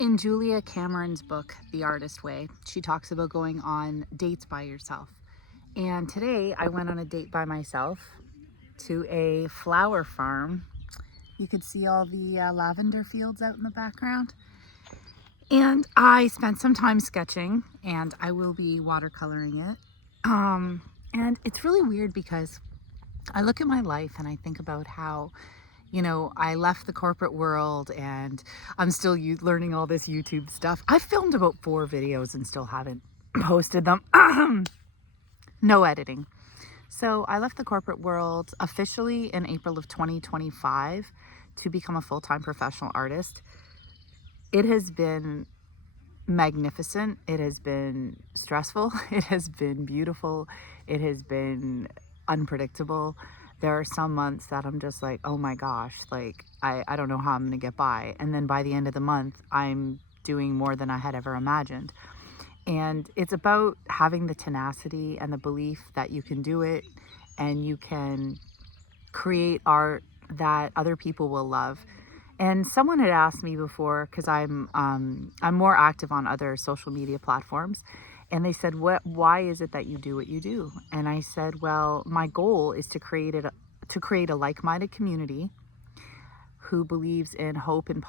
In Julia Cameron's book, The Artist Way, she talks about going on dates by yourself. And today I went on a date by myself to a flower farm. You could see all the lavender fields out in the background. And I spent some time sketching, and I will be watercoloring it. And it's really weird because I look at my life and I think about how I left the corporate world and I'm still learning all this YouTube stuff. I've filmed about 4 videos and still haven't posted them. No editing. So I left the corporate world officially in April of 2025 to become a full-time professional artist. It has been magnificent. It has been stressful. It has been beautiful. It has been unpredictable. There are some months that I'm just like, oh my gosh, like I don't know how I'm gonna get by. And then by the end of the month, I'm doing more than I had ever imagined. And it's about having the tenacity and the belief that you can do it and you can create art that other people will love. And someone had asked me before, because I'm more active on other social media platforms, and they said, why is it that you do what you do? And I said, well, my goal is to create a like-minded community who believes in hope and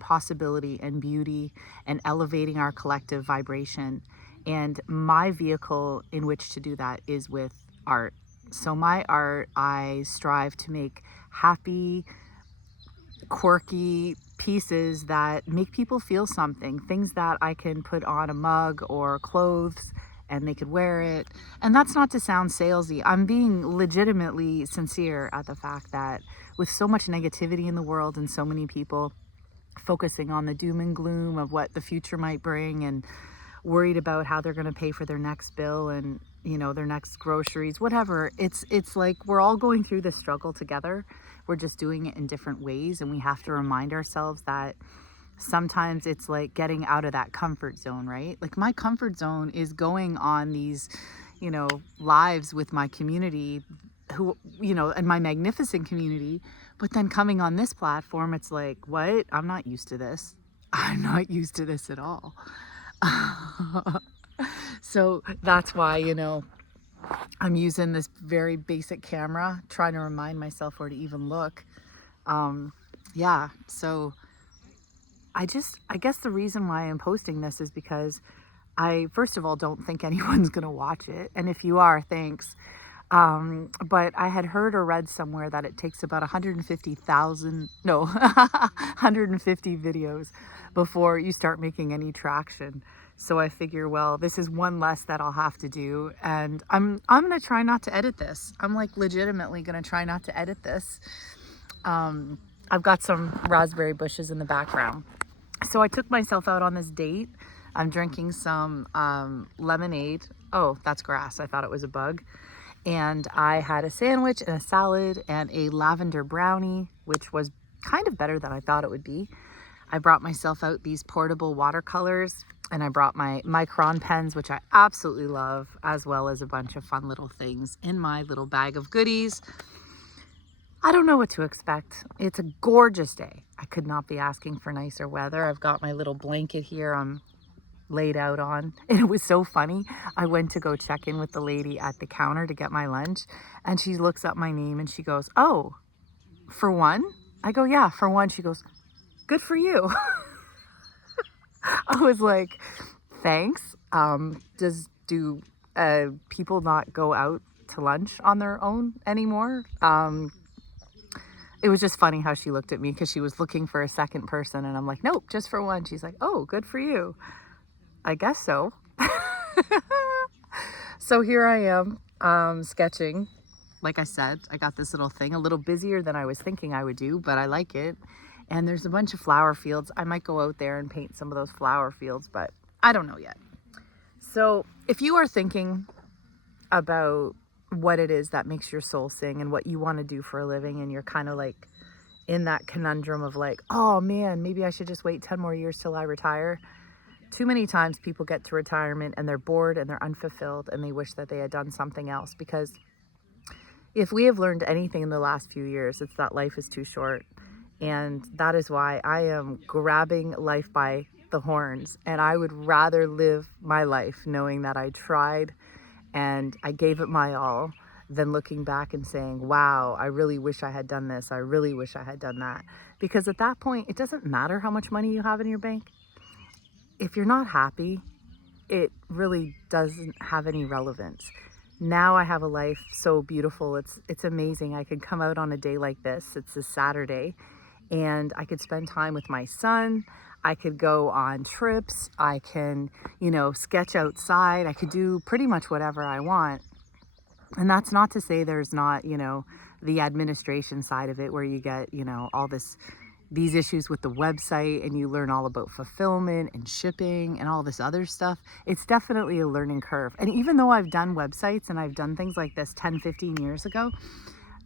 possibility and beauty and elevating our collective vibration. And my vehicle in which to do that is with art. So my art, I strive to make happy, quirky pieces that make people feel something, things that I can put on a mug or clothes and they could wear it. And that's not to sound salesy. I'm being legitimately sincere at the fact that with so much negativity in the world and so many people focusing on the doom and gloom of what the future might bring and worried about how they're going to pay for their next bill and their next groceries, whatever, it's like we're all going through this struggle together. We're just doing it in different ways, and we have to remind ourselves that sometimes it's like getting out of that comfort zone, right? Like my comfort zone is going on these lives with my community who and my magnificent community, but then coming on this platform, it's like, what? I'm not used to this. I'm not used to this at all. So that's why I'm using this very basic camera, trying to remind myself where to even look. Yeah, so I guess the reason why I'm posting this is because I, first of all, don't think anyone's going to watch it. And if you are, thanks. But I had heard or read somewhere that it takes about 150 videos before you start making any traction. So I figure, well, this is one less that I'll have to do. And I'm going to try not to edit this. I'm like legitimately going to try not to edit this. I've got some raspberry bushes in the background. So I took myself out on this date. I'm drinking some lemonade. Oh, that's grass. I thought it was a bug. And I had a sandwich and a salad and a lavender brownie, which was kind of better than I thought it would be. I brought myself out these portable watercolors, and I brought my Micron pens, which I absolutely love, as well as a bunch of fun little things in my little bag of goodies. I don't know what to expect. It's a gorgeous day. I could not be asking for nicer weather. I've got my little blanket here I'm laid out on. And it was so funny. I went to go check in with the lady at the counter to get my lunch, and she looks up my name and she goes, "Oh, for one?" I go, "Yeah, for one." She goes, "Good for you." I was like, thanks. Do people not go out to lunch on their own anymore? It was just funny how she looked at me because she was looking for a second person, and I'm like, nope, just for one. She's like, "Oh, good for you." I guess so. So here I am, sketching. Like I said, I got this little thing, a little busier than I was thinking I would do, but I like it. And there's a bunch of flower fields. I might go out there and paint some of those flower fields, but I don't know yet. So if you are thinking about what it is that makes your soul sing and what you want to do for a living, and you're kind of like in that conundrum of like, oh man, maybe I should just wait 10 more years till I retire. Too many times people get to retirement and they're bored and they're unfulfilled and they wish that they had done something else, because if we have learned anything in the last few years, it's that life is too short. And that is why I am grabbing life by the horns. And I would rather live my life knowing that I tried and I gave it my all than looking back and saying, wow, I really wish I had done this. I really wish I had done that. Because at that point, it doesn't matter how much money you have in your bank. If you're not happy, it really doesn't have any relevance. Now I have a life so beautiful. It's amazing. I could come out on a day like this. It's a Saturday and I could spend time with my son. I could go on trips. I can, sketch outside. I could do pretty much whatever I want. And that's not to say there's not, the administration side of it where you get, all these issues with the website and you learn all about fulfillment and shipping and all this other stuff. It's definitely a learning curve. And even though I've done websites and I've done things like this 10, 15 years ago,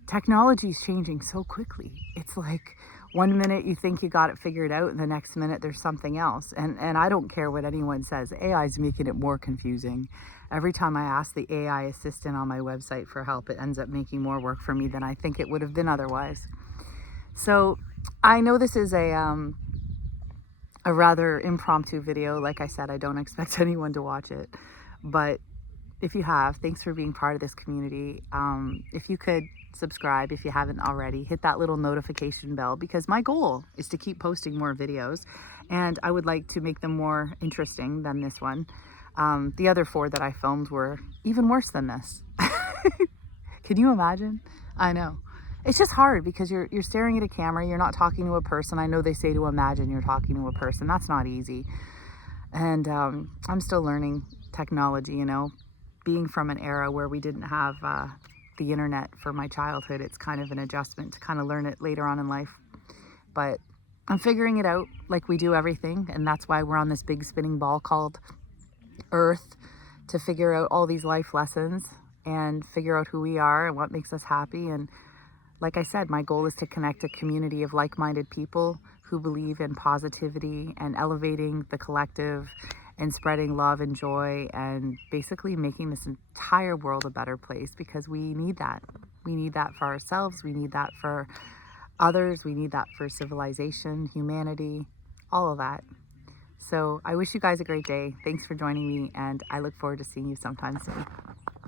technology is changing so quickly. It's like one minute you think you got it figured out and the next minute there's something else. And I don't care what anyone says. AI is making it more confusing. Every time I ask the AI assistant on my website for help, it ends up making more work for me than I think it would have been otherwise. So I know this is a rather impromptu video. Like I said, I don't expect anyone to watch it, but if you have, thanks for being part of this community. If you could subscribe, if you haven't already, hit that little notification bell, because my goal is to keep posting more videos and I would like to make them more interesting than this one. The other 4 that I filmed were even worse than this. Can you imagine? I know. It's just hard because you're staring at a camera, you're not talking to a person. I know they say to imagine you're talking to a person. That's not easy. And I'm still learning technology, being from an era where we didn't have the internet for my childhood. It's kind of an adjustment to kind of learn it later on in life. But I'm figuring it out like we do everything. And that's why we're on this big spinning ball called Earth, to figure out all these life lessons and figure out who we are and what makes us happy. And like I said, my goal is to connect a community of like-minded people who believe in positivity and elevating the collective and spreading love and joy and basically making this entire world a better place, because we need that. We need that for ourselves. We need that for others. We need that for civilization, humanity, all of that. So I wish you guys a great day. Thanks for joining me, and I look forward to seeing you sometime soon.